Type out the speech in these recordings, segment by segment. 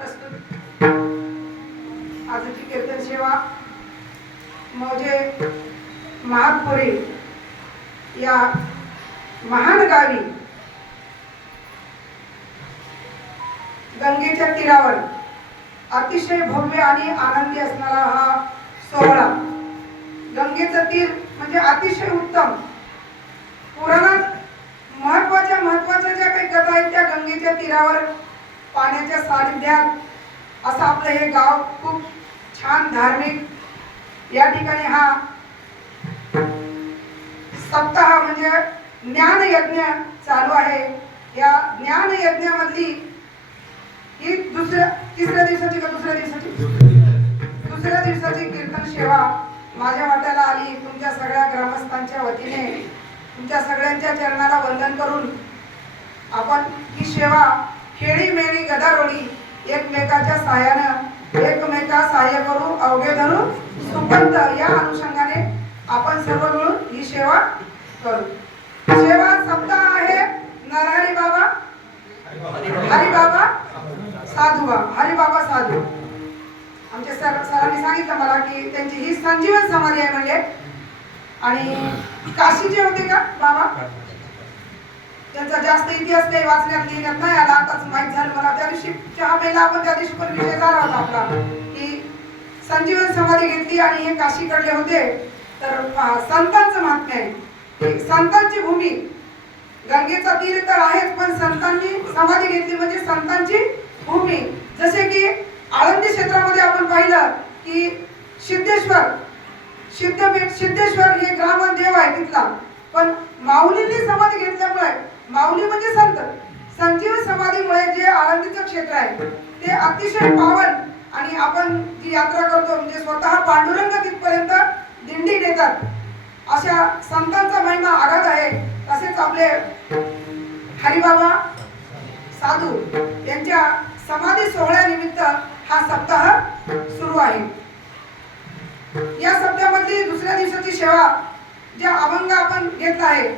प्रस्तुत आजची कीर्तन सेवा मौजे महापुरी या महान गावी गंगेच्या तीरावर अतिशय भव्य आणि आनंदी असणारा हा सोहळा गंगेचं तीर म्हणजे अतिशय उत्तम पुराणात महत्त्वाच्या महत्त्वाच्या ज्या काही कथा आहेत त्या गंगेच्या तीरावर पाण्याच्या सानिध्यात असं आपलं हे गाव खूप छान धार्मिक या ठिकाणी हा सप्ताह म्हणजे ज्ञान यज्ञ चालू आहे. या ज्ञान यज्ञामधली ही दुसऱ्या तिसऱ्या दिवसाची का दुसऱ्या दिवसाची? दुसऱ्या दिवसाची कीर्तन सेवा माझ्या वाट्याला आली. तुमच्या सगळ्या ग्रामस्थांच्या वतीने तुमच्या सगळ्यांच्या चरणाला वंदन करून आपण ही सेवा खेळी मेळी गदारोळी एकमेकाच्या सहाय्यानं एकमेका सहाय्य करू अवघे धरू सुपंत या अनुषंगाने आपण सर्व मिळून ही सेवा करू. सेवा सप्ताह आहे. नरहरी बाबा हरिबाबा साधू बाबा हरिबाबा साधू. आमच्या सर सरांनी सांगितलं मला की त्यांची ही संजीवन समाधी आहे म्हणजे आणि काशीचे होते का बाबा? त्यांचा जास्त इतिहास काही वाचण्यात लिहिण्यात नाही आला. आताच माहीत झालं मला. त्या दिवशी चहा प्यायला आपण त्या दिवशी पण विषय झाला होता आपला. की संजीवन समाधी घेतली आणि हे काशीकडले होते. तर संतांचं महात्म्य आहे. संतांची भूमी. गंगेचा तीर तर आहेच पण संतांनी समाधी घेतली म्हणजे संतांची भूमी. जसे की आळंदी क्षेत्रामध्ये आपण पाहिलं की सिद्धेश्वर सिद्धपीठ सिद्धेश्वर हे ग्रामदेव आहे तिथला. पण माऊलींनी समाधी घेतल्यामुळे माऊली म्हणजे संत. संजीव समाधीमुळे जे आळंदीचं क्षेत्र आहे ते अतिशय पावन आणि आपण जी यात्रा करतो म्हणजे स्वतः पांडुरंग तिथपर्यंत दिंडी नेतात. अशा संतांचा महिमा आघात आहे तसेच आपले हरिबाबा साधू यांच्या समाधी सोहळ्यानिमित्त हा सप्ताह सुरू आहे. या सप्त्यामधली दुसऱ्या दिवसाची सेवा ज्या अभंग आपण घेतला आहे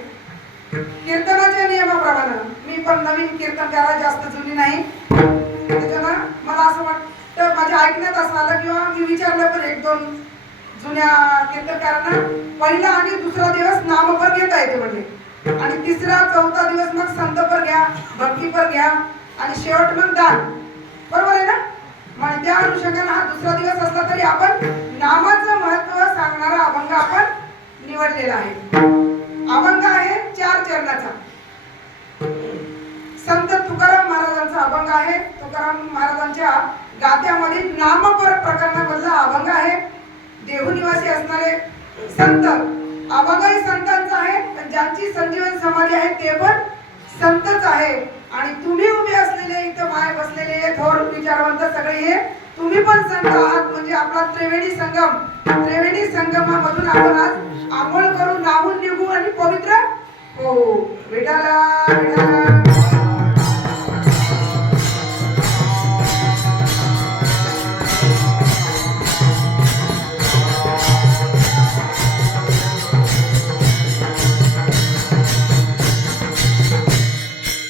कीर्तनाच्या नियमाप्रमाणे मी पण नवीन कीर्तनकारा जास्त जुनी नाही. त्याच्यानं मला असं वाटतं माझ्या ऐकण्यात असं आलं किंवा मी विचारलं पण एक दोन जुन्या कीर्तनकारांना पहिला आणि दुसरा दिवस नामपर घेता येते म्हणजे आणि तिसरा चौथा दिवस मग संतपर घ्या भक्तीपर घ्या आणि शेवट मग दान. बरोबर आहे ना? म्हणजे त्या अनुषंगाने हा दुसरा दिवस असला तरी आपण नामाचं महत्त्व सांगणारा अभंग आपण निवडलेला आहे. अभंग आहे. चरणाचा संत तुकाराम महाराजांचा अभंग आहे. तुकाराम महाराजांच्या गात्यामधील नामपर प्रकरणामधला अभंग आहे. देहूनिवासी असणारे संत अभंगही संतांचा आहे पण ज्यांची संजीवन समाधी आहे ते पण संतच आहे. आणि तुम्ही उभे असलेले इथं माय बसलेले थोर विचारवंत सगळे हे तुम्ही पण संत आहात. म्हणजे आपला त्रिवेणी संगम त्रिवेणी संगमामधून आपण आज आंघोळ करून नाहून निघू आणि पवित्र हो विठाला विठाला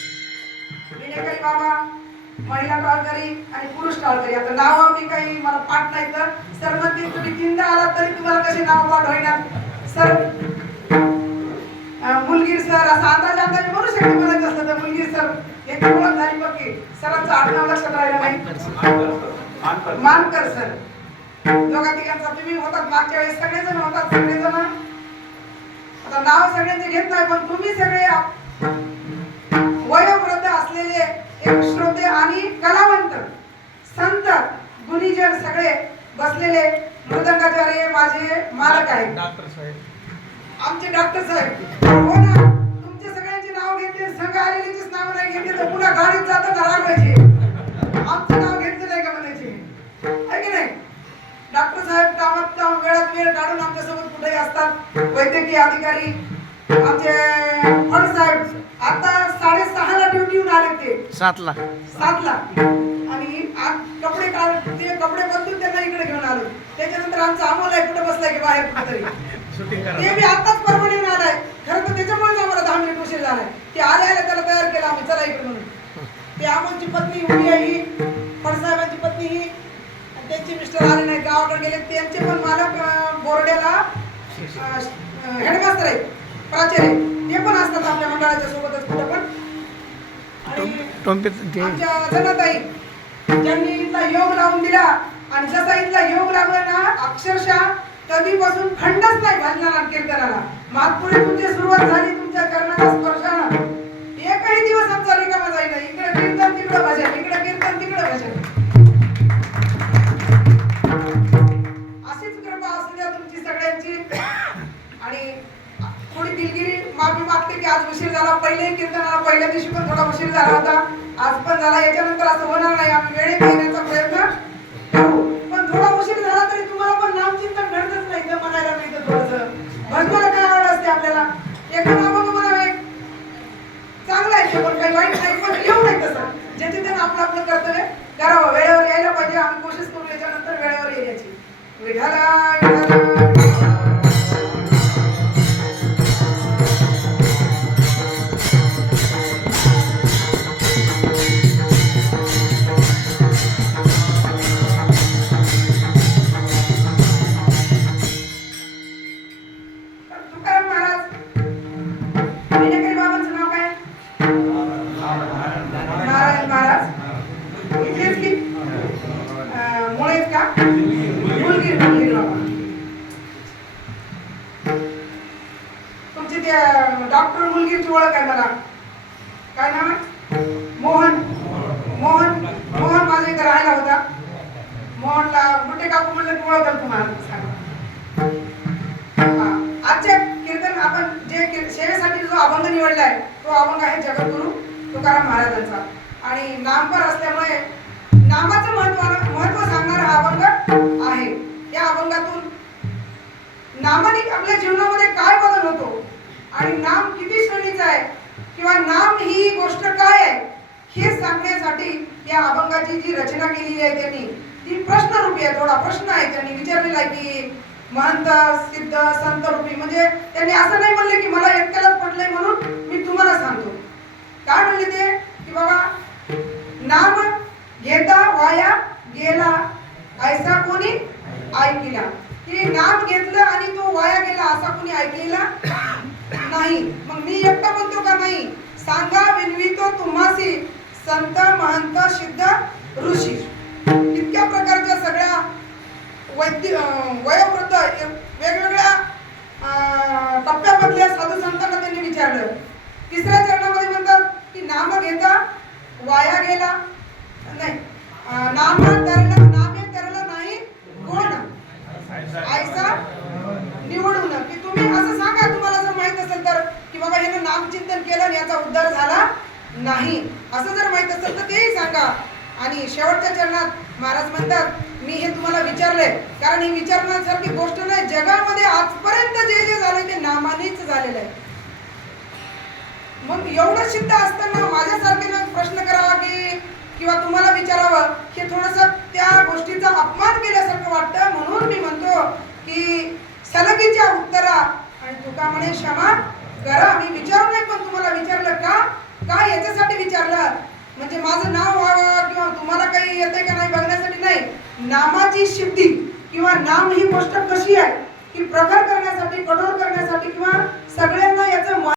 विनेकरी बाबा महिला आणि पुरुष टॉळकरी. आता नाव मी काही मला पाठ नाही तर सर म्हणतील तुम्ही तीनदा आलात तरी तुम्हाला कसे नाव पाठ होईना सर सर असा अंदाज अंदाज म्हणू शकते म्हणायचं असलं तर मुलगीर सर याची ओळख झाली पक्की सरांचं आडनाव लक्षात राहिलं नाही. मानकर सर. दोघा तिघांचा तुम्ही होतात मागच्या वेळेस. सगळेजण होतात सगळेजण. आता नाव सगळ्यांचे घेत नाही पण तुम्ही सगळे वयोवृद्ध असलेले एक श्रोते आणि कलावंत संत गुणीजन सगळे बसलेले मृदंगाचार्य माझे मालक आहेत. डॉक्टर साहेब. आमचे डॉक्टर साहेब. हो ना? घेतले संघ आलेलीचेच नाव नाही घेतले तर पुन्हा गाडीत जातात रागवायचे आमचं नाव घेतलं नाही का म्हणायचे? आहे की नाही? डॉक्टर साहेब कामात काम वेळात वेळ काढून आमच्यासोबत कुठेही असतात. वैद्यकीय अधिकारी आमचे फड साहेब आता साडेसहाला ड्युटीहून आले ते. सातला. सातला. आणि आज कपडे काढ ते कपडे बदलून त्यांना इकडे घेऊन आलो त्याच्यानंतर आमचा अमोल आहे कुठे बसलाय की बाहेर कुठेतरी. शूटिंग ते मी आताच खरं तर त्याच्यामुळेच आम्हाला दहा मिनिट उशीर झालाय. ते आले आले त्याला तयार केलं आम्ही चला इकडे म्हणून. ते अमोलची पत्नी आहे ही फडसाहेबांची पत्नी ही. आणि त्यांचे मिस्टर आले नाही गावाकडे गेले. त्यांचे पण मालक अं, बोर्डेला हेडमास्टर आहेत प्राचार्य ते पण असतात आपल्या मंडळाच्या सोबतच कुठं पण. आणि आमच्या जनाताई ज्यांनी इथला योग लावून दिला. आणि जसा इथला योग लागला ना अक्षरशः कधीपासून खंडच नाही भजनाला कीर्तनाला. मागपुढे तुमची सुरुवात झाली तुमच्या कर्णाच्या स्पर्शानं एकही दिवस आमचा रिकामा जाईल इकडे कीर्तन तिकडे भजन इकडे कीर्तन तिकडे भजन. अशीच कृपा असू द्या तुमची सगळ्यांची. आणि थोडी दिलगिरी माफी मागते की आज उशीर झाला. पहिले कीर्तनाला पहिल्या दिवशी पण थोडा उशीर झाला होता. आज पण झाला. याच्यानंतर असं होणार नाही. आम्ही वेळेत येण्याचा प्रयत्न करावं वेळेवर यायला पाहिजे. आम्ही कोशिश करू याच्यानंतर वेळेवर येण्याची. विठाला विठाला डॉक्टर मुलगीची ओळख आहे मला? काय नाव? मोहन. मोहन मोहन माझा इथे राहायला होता. मोहनला गुटे काकू म्हणलं की ओळखल तुम्हाला. आजच्या कीर्तन आपण जे सेवेसाठी जो अभंग निवडलाय तो अभंग आहे जगद्गुरु तुकाराम महाराजांचा. आणि नामपर असल्यामुळे नामाचं महत्त्व महत्त्व सांगणारा हा अभंग आहे. या अभंगातून नामाने आपल्या जीवनामध्ये काय बदल होतो आणि नाम किती श्रेणीचं आहे? किंवा नाम ही गोष्ट काय आहे? हे सांगण्यासाठी या अभंगाची जी रचना केलेली आहे त्यांनी ती प्रश्नरूपी आहे थोडा प्रश्न आहे त्यांनी विचारलेला आहे की महंत सिद्ध संत रूपी म्हणजे त्यांनी असं नाही म्हणले की मला एकट्यालाच पटलंय म्हणून मी तुम्हाला सांगतो. काय म्हणले ते? की बाबा नाम घेता वाया गेला ऐसा कोणी ऐकिला. की नाम घेतलं आणि तो वाया गेला असा कोणी ऐकलेला? नाही मग मी एकटा म्हणतो का नाही? सांगा विनवितो तुम्हासी संत महंत सिद्ध ऋषी. इतक्या प्रकारच्या सगळ्या वैद्य वयोवृद्ध वेगवेगळ्या अं, टप्प्यामधल्या साधू संतांना त्यांनी विचारलं. तिसऱ्या चरणामध्ये म्हणतात की नाम घेता वाया गेला. नाही. नाम नामचिंतन केलं आणि याचा उद्धार झाला नाही. असं जर माहीत असेल तर तेही सांगा. आणि शेवटच्या चरणात महाराज म्हणतात मी हे तुम्हाला विचारलंय. कारण ही विचारण्यासारखी गोष्ट नाही. जगामध्ये आजपर्यंत जे जे झालंय ते नामानेच झालेलं आहे. मग एवढं सिद्ध असताना माझ्यासारखे प्रश्न करावा की किंवा तुम्हाला विचारावं हे थोडस त्या गोष्टीचा अपमान केल्यासारखं वाटतं. म्हणून मी म्हणतो की सलगीच्या उत्तरा आणि तुका म्हणे क्षमा करा. मी विचारू नाही पण तुम्हाला विचारलं का? का याच्यासाठी विचारलं? म्हणजे माझं नाव व्हावं किंवा तुम्हाला काही येतंय का नाही बघण्यासाठी? नाही. नामाची सिद्धी किंवा नाम ही गोष्ट कशी आहे की प्रखर करण्यासाठी कठोर करण्यासाठी किंवा सगळ्यांना याचं